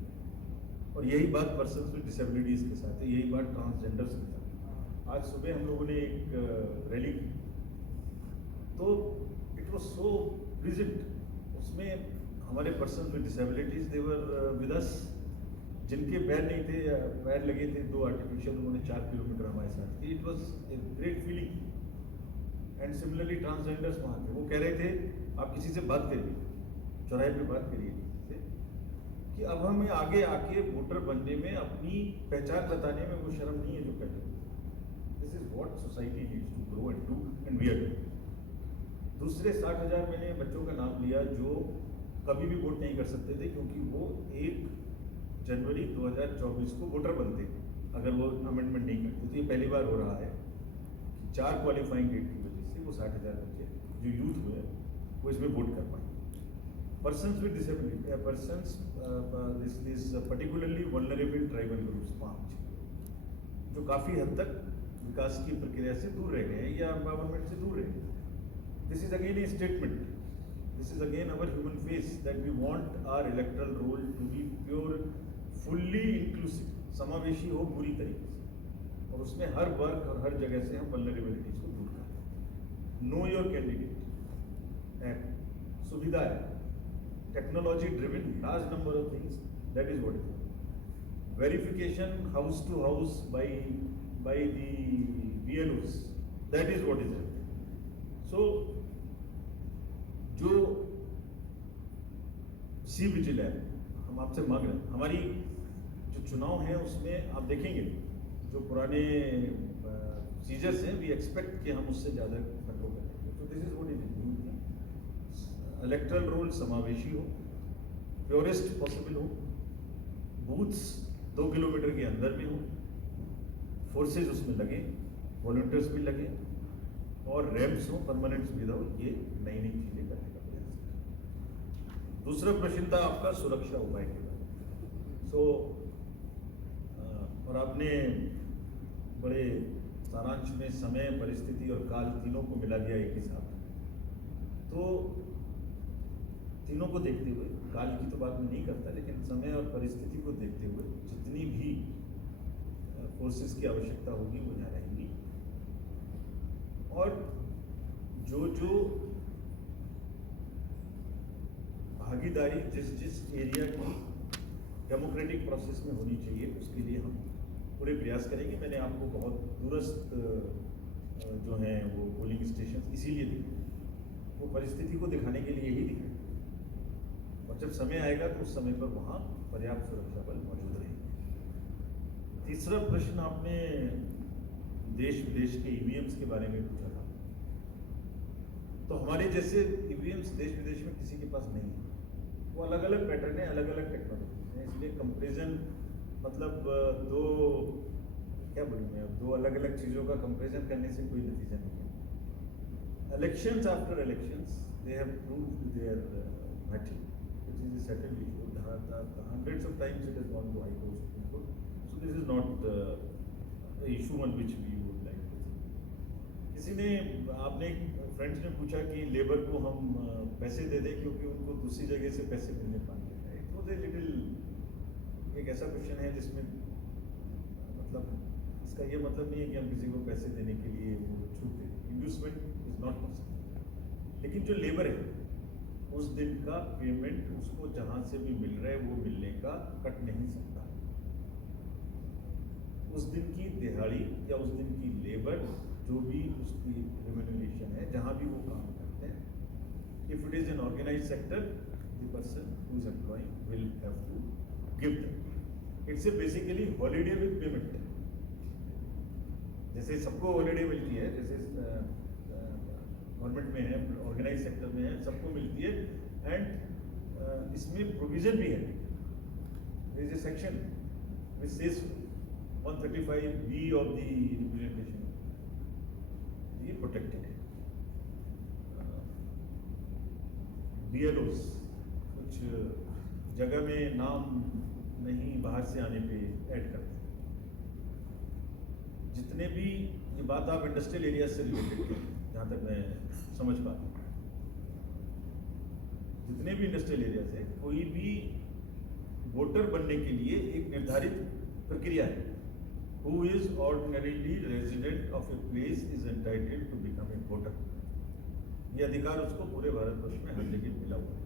और यही बात पर्सन विद डिसेबिलिटीज़ के साथ है, यही बात ट्रांसजेंडर्स के साथ है। आज सुबह हम लोगों ने एक रैली की, तो इट वॉज सो प्लीजेंट। उसमें हमारे person with disabilities there with us, जिनके पैर नहीं थे या पैर लगे थे 2 आर्टिफिशियल, उन्होंने 4 किलोमीटर हमारे साथ की। It was a great feeling. And similarly transgenders वहाँ थे, वो कह रहे थे आप किसी से बात करिए, चौराहे पे बात करिए से, कि अब हमें आगे आके वोटर बनने में, अपनी पहचान बताने में वो शर्म नहीं है जो पहले। This is what society needs to grow and do, and we are doing. दूसरे 60,000 मैंने बच्चों का नाम लिया जो कभी भी वोट नहीं कर सकते थे, क्योंकि वो 1 जनवरी 2024 को वोटर बनते अगर वो अमेंडमेंट नहीं करते। तो ये पहली बार हो रहा है कि 4 क्वालिफाइंग डेट की वजह से वो 60,000 बच्चे जो यूथ हुए वो इसमें वोट कर पाएंगे। Persons with disability, persons this particularly vulnerable tribal groups 5, जो काफ़ी हद तक विकास की प्रक्रिया से दूर रह गए या एम्पावरमेंट से दूर रह गए। This is again a statement, this is again our human face that we want our electoral roll to be pure, fully inclusive, समावेशी हो पूरी तरीके से, और उसमें हर वर्ग और हर जगह से हम वल्नरेबिलिटीज को दूर करें। नो योर कैंडिडेट ऐप, सुविधा है, technology driven, large number of things, that is what is verification house to house by the BLOs, that is what is happening. So जो सी विजिल है, हम आपसे मांग रहे हैं, हमारी जो चुनाव है उसमें आप देखेंगे जो पुराने सीजर्स हैं, वी एक्सपेक्ट कि हम उससे ज़्यादा कंट्रोल करेंगे। तो this is what is electoral roll समावेशी हो, प्योरेस्ट पॉसिबल हो, बूथ्स 2 किलोमीटर के अंदर में हो, फोर्सेज उसमें लगे, वॉलंटियर्स भी लगे, और रैम्प्स हो, परमानेंट सुविधा हो। ये नई नई चीज़ें करने का प्रयास है। दूसरा प्रश्न था आपका सुरक्षा उपाय के बारे में। सो और आपने बड़े सारांश में समय, परिस्थिति और काल तीनों को मिला दिया एक ही साथ। तो तीनों को देखते हुए, काल की तो बात मैं नहीं करता, लेकिन समय और परिस्थिति को देखते हुए जितनी भी फोर्सेस की आवश्यकता होगी वो यहाँ रहेंगी, और जो जो भागीदारी जिस एरिया की डेमोक्रेटिक प्रोसेस में होनी चाहिए उसके लिए हम पूरे प्रयास करेंगे। मैंने आपको बहुत दूरस्थ जो हैं वो पोलिंग स्टेशन इसीलिए दिखे, वो परिस्थिति को दिखाने के लिए ही दिखे, और जब समय आएगा तो उस समय पर वहाँ पर्याप्त सुरक्षा बल मौजूद रहेंगे। तीसरा प्रश्न आपने देश विदेश के ईवीएम्स के बारे में पूछा था। तो हमारे जैसे ईवीएम्स देश विदेश में किसी के पास नहीं है, वो अलग अलग पैटर्न है, अलग अलग टेक्नोलॉजी है, इसलिए कंपेरिजन मतलब दो क्या बोलूँ मैं, अब दो अलग अलग चीज़ों का कंपेरिजन करने से कोई नतीजा नहीं है। Elections after elections they have proved their matter, which is a settled issue. The hundreds of times it has gone to High Court, Supreme Court. So this is not an issue on which we would like to think. किसी ने आपने फ्रेंड्स ने पूछा कि लेबर को हम पैसे दे दें क्योंकि उनको दूसरी जगह से पैसे मिलने पाते हैं। इट वॉज ए लिटिल, एक ऐसा क्वेश्चन है जिसमें मतलब इसका ये मतलब नहीं है कि हम किसी को पैसे देने के लिए वो छूट दें। इंड्यूसमेंट इज नॉट पॉसिबल, लेकिन जो लेबर है उस दिन का पेमेंट उसको जहां से भी मिल रहा है वो मिलने का कट नहीं सकता। उस दिन की दिहाड़ी या उस दिन की लेबर जो भी उसकी रेम्यूनरेशन है जहां भी वो काम करते हैं, if it is an organised sector the person who is employing will have to give them. It's a basically holiday with payment. जैसे सबको हॉलीडे मिलती है, जैसे गवर्नमेंट में है, ऑर्गेनाइज सेक्टर में है, सबको मिलती है, एंड इसमें प्रोविजन भी है। There is a section which says 135B of the representation, ये प्रोटेक्टेड है। BLOs कुछ जगह में नाम नहीं बाहर से आने पे ऐड करते हैं। जितने भी, ये बात आप इंडस्ट्रियल एरिया से रिलेटेड करें जहाँ तक मैं समझ पाता हूँ, जितने भी इंडस्ट्रियल एरिया है, कोई भी वोटर बनने के लिए एक निर्धारित प्रक्रिया है। Who is ordinarily resident of a place is entitled to become a voter. ये अधिकार उसको पूरे भारतवर्ष में हर जगह मिला हुआ है।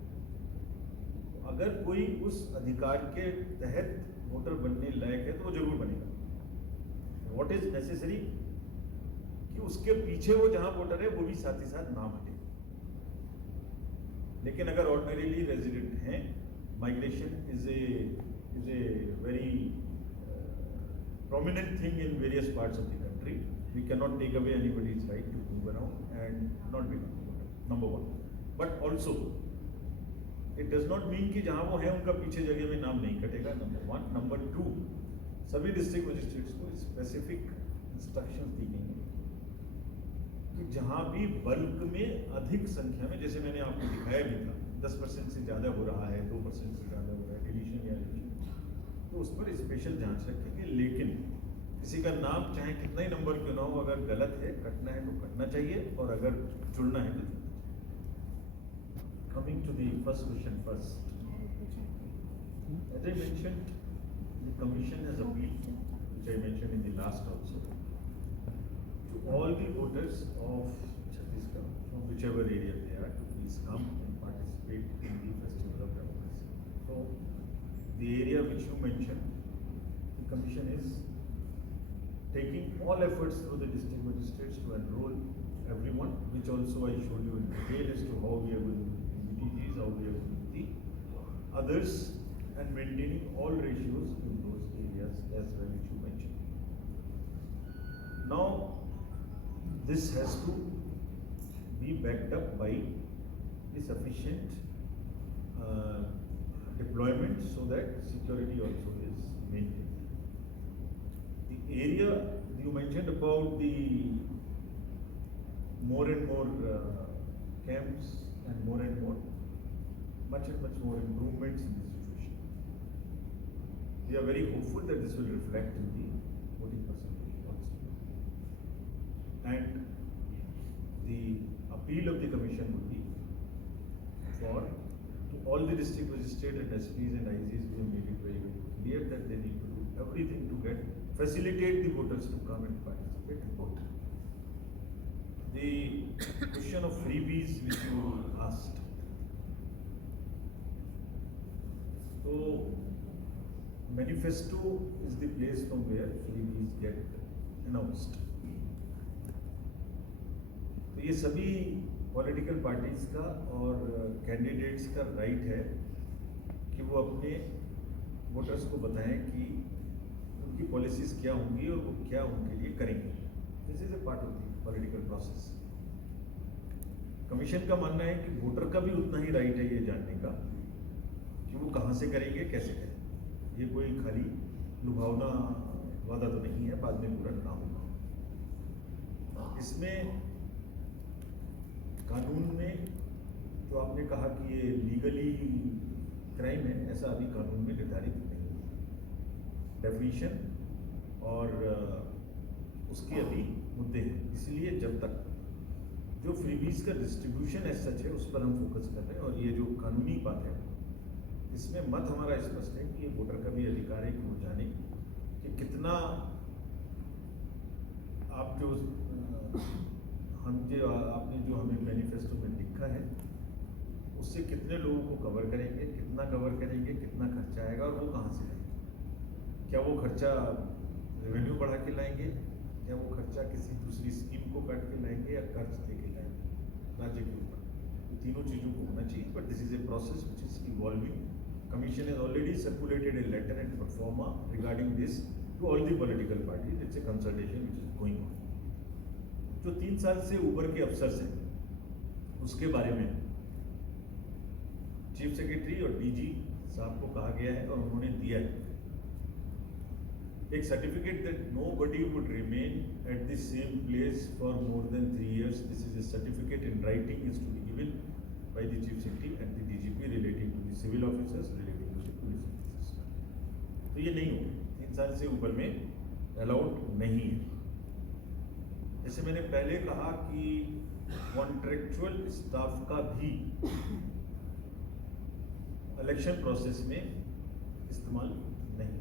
तो अगर कोई उस अधिकार के तहत वोटर बनने लायक है तो वो जरूर बनेगा। What is necessary कि उसके पीछे वो जहां वोटर है वो भी साथ ही साथ नाम हटे। लेकिन अगर ऑर्डिनरीली रेजिडेंट हैं, migration is a very prominent thing in various parts of the country. We cannot take away anybody's right to move around and not become a voter, number one. But also, it does not mean कि जहाँ वो है उनका पीछे जगह में नाम नहीं कटेगा, number one. Number two, सभी डिस्ट्रिक्ट मजिस्ट्रेट्स को स्पेसिफिक इंस्ट्रक्शंस दी गई हैं कि जहाँ भी बल्क में अधिक संख्या में, जैसे मैंने आपको दिखाया भी था, 10% से ज़्यादा हो रहा है, 2% से ज़्यादा हो रहा है, डिलीशन या एडिशन, तो उस पर स्पेशल जांच रखेंगे। लेकिन किसी का नाम चाहे कितना ही नंबर क्यों ना हो, अगर गलत है, कटना है तो कटना चाहिए, और अगर जुड़ना है तो जुड़ना चाहिए। Coming to the first question first, as I mentioned, the commission has appealed, which I mentioned in the last also, to all the voters of Chhattisgarh from whichever area they are to please come and participate in the festival of democracy. तो the area which you mentioned, the commission is taking all efforts through the district magistrates to enroll everyone, which also I showed you in detail as to how we are going to do the MBTGs, how we are going to do the others, and maintaining all ratios in those areas as well which you mentioned. Now, this has to be backed up by a sufficient deployment so that security also is maintained. The area you mentioned about the more and more camps and more and more, much and much more improvements in this situation. We are very hopeful that this will reflect in the voting percentage also. And the appeal of the commission would be for all the district magistrates and SPs and IGs, we have made it very, very clear that they need to do everything to facilitate the voters to come and participate and vote. The question of freebies which you asked. So, manifesto is the place from where freebies get announced. तो ये सभी पॉलिटिकल पार्टीज का और कैंडिडेट्स का राइट है कि वो अपने वोटर्स को बताएं कि उनकी पॉलिसीज क्या होंगी और वो क्या उनके लिए करेंगे। This is a part of the political process. Commission का मानना है कि वोटर का भी उतना ही राइट है ये जानने का कि वो कहाँ से करेंगे, कैसे करेंगे। ये कोई खाली लुभावना वादा तो नहीं है, बाद में पूरा ना होगा। इसमें कानून में जो आपने कहा कि ये लीगली क्राइम है, ऐसा अभी कानून में निर्धारित नहीं है। डेफिनेशन और उसके अभी मुद्दे हैं, इसलिए जब तक जो फ्रीबीज का डिस्ट्रीब्यूशन एज सच है उस पर हम फोकस कर रहे हैं। और ये जो कानूनी बात है इसमें मत हमारा स्पष्ट है कि ये वोटर का भी अधिकार है कि वो जाने कि कितना आप जो आपने जो हमें मैनिफेस्टो में लिखा है उससे कितने लोगों को कवर करेंगे, कितना कवर करेंगे, कितना खर्चा आएगा और वो कहाँ से आएगा। क्या वो खर्चा रेवेन्यू बढ़ा के लाएंगे या वो खर्चा किसी दूसरी स्कीम को काट के लाएंगे या कर्ज दे के लाएंगे राज्य के ऊपर। तो तीनों चीज़ों को होना चाहिए, but this is a process which is evolving. Commission has already circulated a letter and pro forma regarding this to all the political parties. It's a consultation which is going on. जो 3 साल से ऊपर के अफसर हैं उसके बारे में चीफ सेक्रेटरी और डीजी साहब को कहा गया है और उन्होंने दिया है एक certificate that nobody would remain at the same place for more than 3 years. This is a certificate in writing is to be given by the chief secretary and the DGP relating to the civil officers relating to the police officers. तो ये नहीं होगा, 3 साल से ऊपर में अलाउड नहीं है। जैसे मैंने पहले कहा कि कॉन्ट्रेक्चुअल स्टाफ का भी इलेक्शन प्रोसेस में इस्तेमाल नहीं।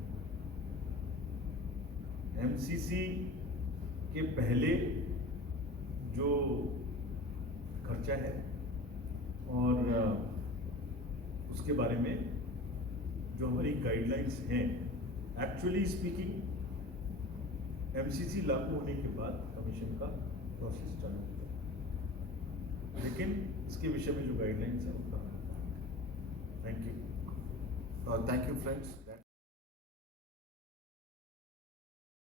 एमसीसी के पहले जो खर्चा है और उसके बारे में जो हमारी गाइडलाइंस हैं, एक्चुअली स्पीकिंग एमसीसी लागू होने के बाद कमीशन का प्रोसेस चालू होता है, लेकिन इसके विषय में जो गाइडलाइंस है उनका thank you. Thank you, friends.